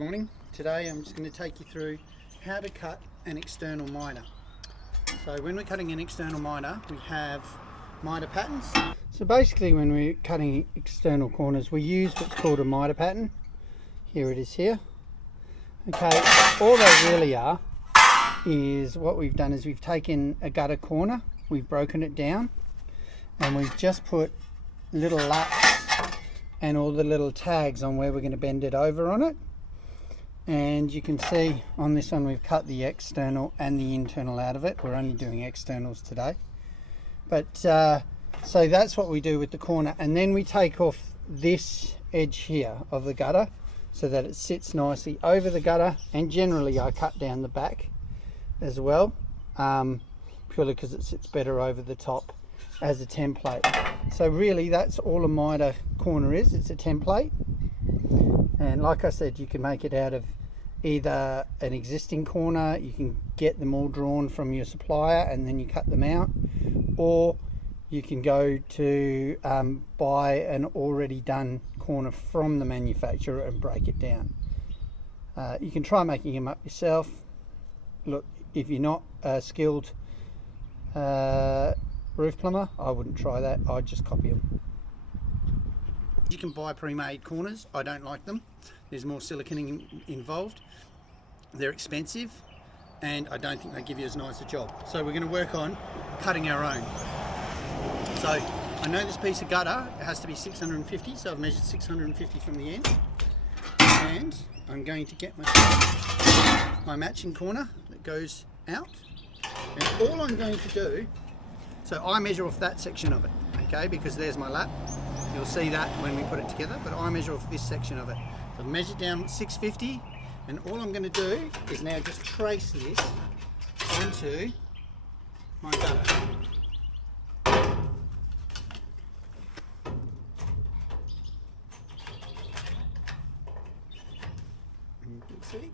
morning. Today I'm just going to take you through how to cut an external miter. So when we're cutting an external miter, we have miter patterns. So basically when we're cutting external corners, we use what's called a miter pattern. Here it is here. Okay, all they really are is what we've done is we've taken a gutter corner, we've broken it down, and we've just put little laps and all the little tags on where we're going to bend it over on it. And you can see on this one we've cut the external and the internal out of it. We're only doing externals today. But so that's what we do with the corner, and then we take off this edge here of the gutter so that it sits nicely over the gutter, and generally I cut down the back as well, purely because it sits better over the top as a template. So really that's all a miter corner is, it's a template. And like I said, you can make it out of either an existing corner, you can get them all drawn from your supplier and then you cut them out, or you can go to buy an already done corner from the manufacturer and break it down. You can try making them up yourself. Look, if you're not a skilled roof plumber, I wouldn't try that. I'd just copy them. You can buy pre-made corners. I don't like them. There's more silicone involved. They're expensive, and I don't think they give you as nice a job. So we're going to work on cutting our own. So I know this piece of gutter, it has to be 650, so I've measured 650 from the end, and I'm going to get my matching corner that goes out, and all I'm going to do, so I measure off that section of it, okay, because there's my lap. You'll see that when we put it together, but I measure off this section of it. So I've measured down 650, and all I'm going to do is now just trace this onto my gutter. You can see.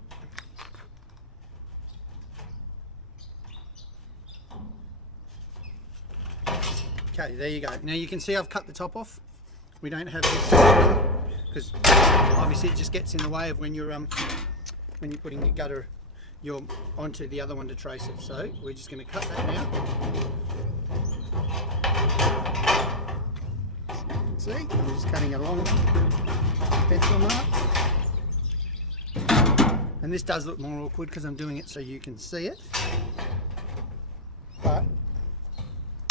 Okay, there you go. Now you can see I've cut the top off. We don't have this because obviously it just gets in the way of when you're putting your gutter onto the other one to trace it. So we're just going to cut that now. So you can see I'm just cutting a long pencil mark. And this does look more awkward because I'm doing it so you can see it. But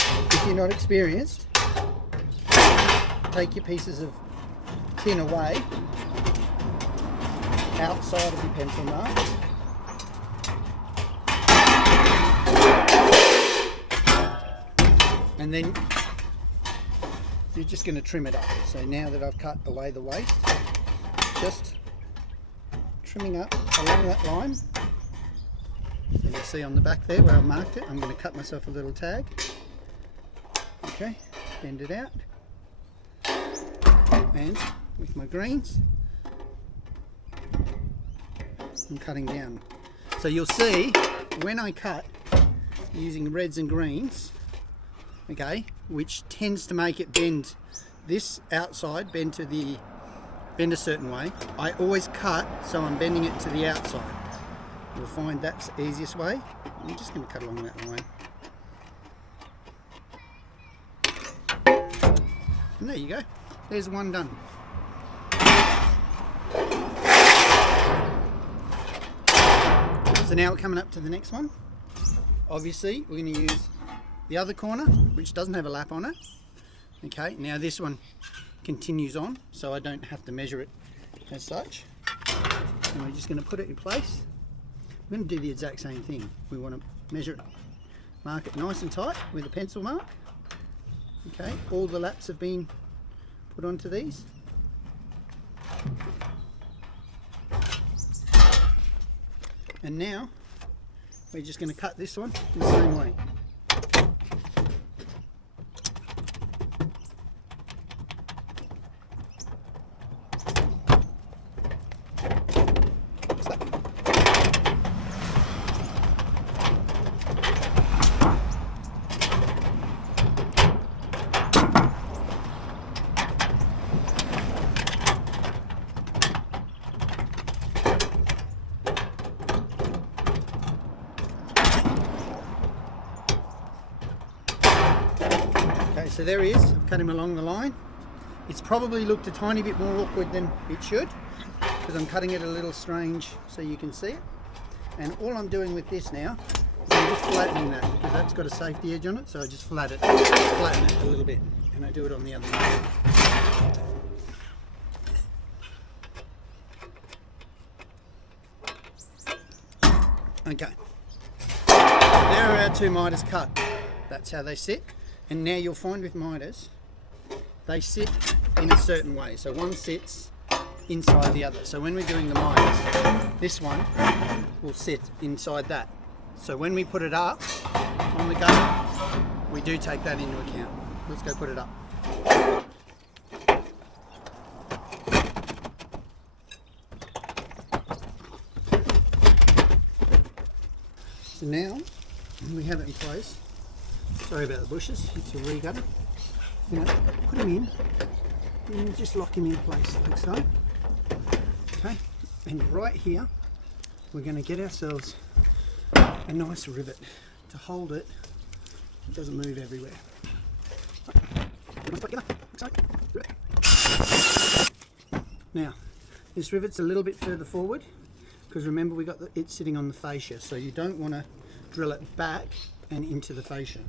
if you're not experienced, take your pieces of tin away outside of your pencil mark. And then you're just going to trim it up. So now that I've cut away the waste, just trimming up along that line. So you can see on the back there where I've marked it, I'm going to cut myself a little tag. Okay, bend it out. And with my greens, I'm cutting down. So you'll see when I cut using reds and greens, okay, which tends to make it bend this outside, bend a certain way. I always cut so I'm bending it to the outside. You'll find that's the easiest way. I'm just going to cut along that line. And there you go. There's one done. So now we're coming up to the next one. Obviously, we're going to use the other corner, which doesn't have a lap on it. Okay, now this one continues on, so I don't have to measure it as such. And we're just going to put it in place. We're going to do the exact same thing. We want to measure it, mark it nice and tight with a pencil mark. Okay, all the laps have been put onto these. And now we're just going to cut this one in the same way. so there he is. I've cut him along the line. It's probably looked a tiny bit more awkward than it should because I'm cutting it a little strange so you can see it. And all I'm doing with this now is I'm just flattening that because that's got a safety edge on it, so I just flatten it a little bit, and I do it on the other side. Okay, there are our two miters cut. That's how they sit. And now you'll find with miters, they sit in a certain way. So one sits inside the other. So when we're doing the miters, this one will sit inside that. So when we put it up on the gutter, we do take that into account. Let's go put it up. So now we have it in place. Sorry about the bushes, it's a re-gutter. You know, put him in and just lock him in place like so. Okay, and right here we're going to get ourselves a nice rivet to hold it. It doesn't move everywhere. Now, this rivet's a little bit further forward because remember we got it sitting on the fascia, so you don't want to drill it back and into the fascia.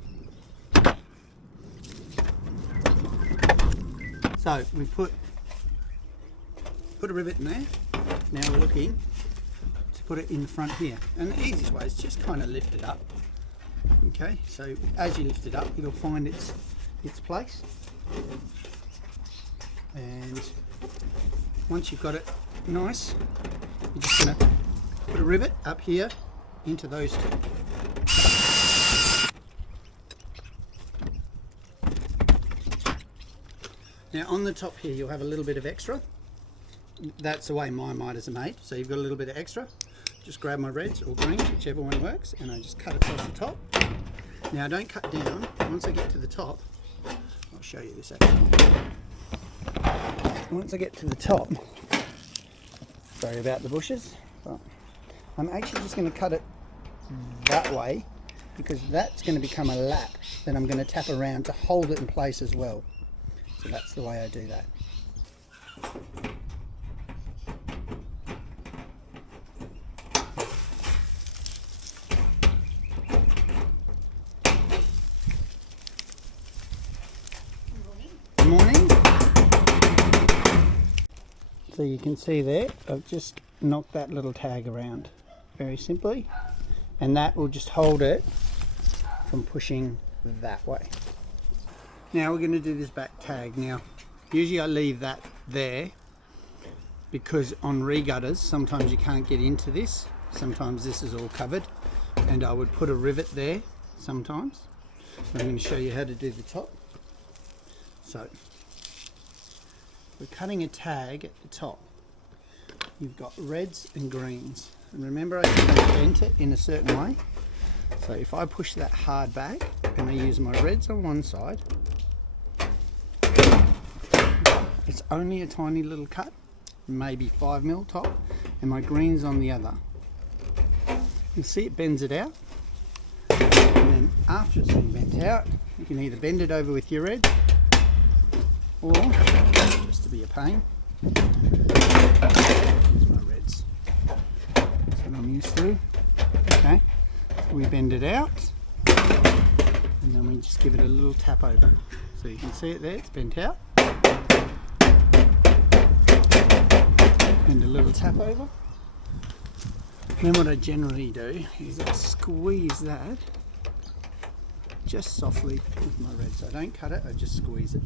So we put a rivet in there. Now we're looking to put it in the front here, and the easiest way is just kind of lift it up. Okay, so as you lift it up, it'll find its place, and once you've got it nice, you're just going to put a rivet up here into those two. Now on the top here you'll have a little bit of extra. That's the way my miters are made, so you've got a little bit of extra. Just grab my reds or greens, whichever one works, and I just cut across the top. Now I don't cut down. Once I get to the top, I'll show you this actually. Once I get to the top, sorry about the bushes, but I'm actually just going to cut it that way because that's going to become a lap that I'm going to tap around to hold it in place as well. So that's the way I do that. Good morning. So you can see there, I've just knocked that little tag around very simply, and that will just hold it from pushing that way. Now we're going to do this back tag. Now usually I leave that there because on re-gutters sometimes you can't get into this, sometimes this is all covered, and I would put a rivet there sometimes. So I'm going to show you how to do the top. So we're cutting a tag at the top. You've got reds and greens, and remember I bent it in a certain way. So if I push that hard back and I use my reds on one side, it's only a tiny little cut, maybe 5mm top, and my greens on the other. You see it bends it out, and then after it's been bent out, you can either bend it over with your red, or just to be a pain, here's my reds. That's what I'm used to. Okay, so we bend it out, and then we just give it a little tap over. So you can see it there, it's bent out. And a little tap over. Then what I generally do is I squeeze that just softly with my red. So I don't cut it, I just squeeze it.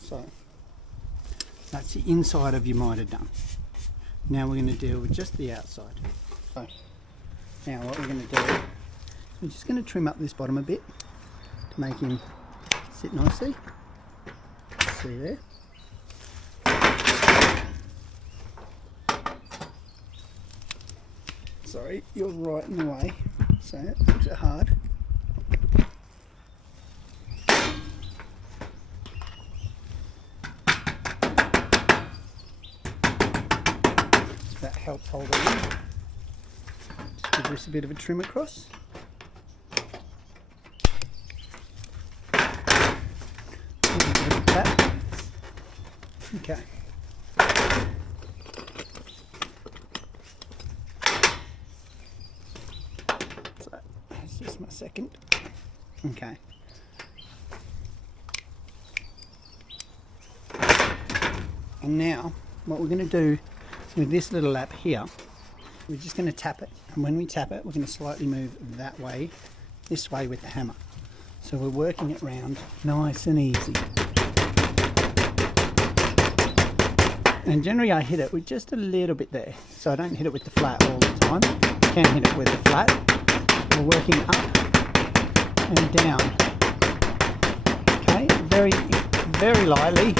So that's the inside of your miter done. Now we're going to deal with just the outside. So now what we're going to do, we're just going to trim up this bottom a bit to make him sit nicely. See there? Sorry, you're right in the way, so it makes it hard. That helps hold it in. Just give this a bit of a trim across. Okay. So that's just my second. Okay. And now what we're going to do with this little lap here, we're just going to tap it, and when we tap it we're going to slightly move that way, this way with the hammer. So we're working it round nice and easy. And generally I hit it with just a little bit there, so I don't hit it with the flat all the time. You can hit it with the flat. We're working up and down. Okay, very lightly,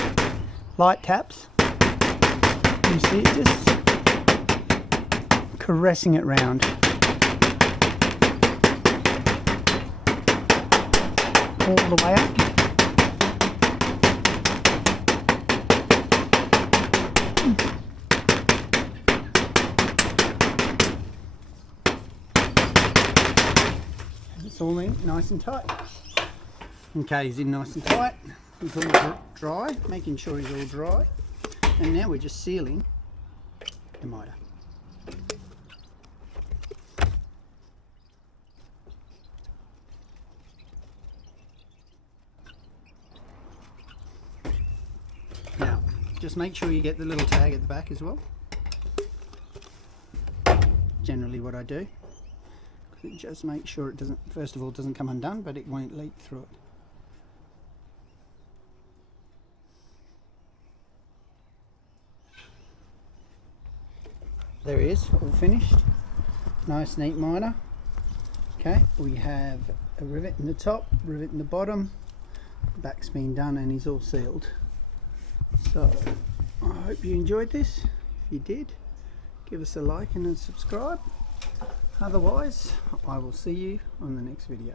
light taps. You see it just caressing it round. All the way up. It's all in nice and tight. Okay, he's in nice and tight. He's all dry, making sure he's all dry. And now we're just sealing the miter. Now, just make sure you get the little tag at the back as well. Generally what I do. It just makes sure it doesn't, first of all, doesn't come undone, but it won't leak through it. There he is, all finished. Nice neat miter. Okay, we have a rivet in the top, rivet in the bottom. The back's been done and he's all sealed. So I hope you enjoyed this. If you did, give us a like and a subscribe. Otherwise, I will see you on the next video.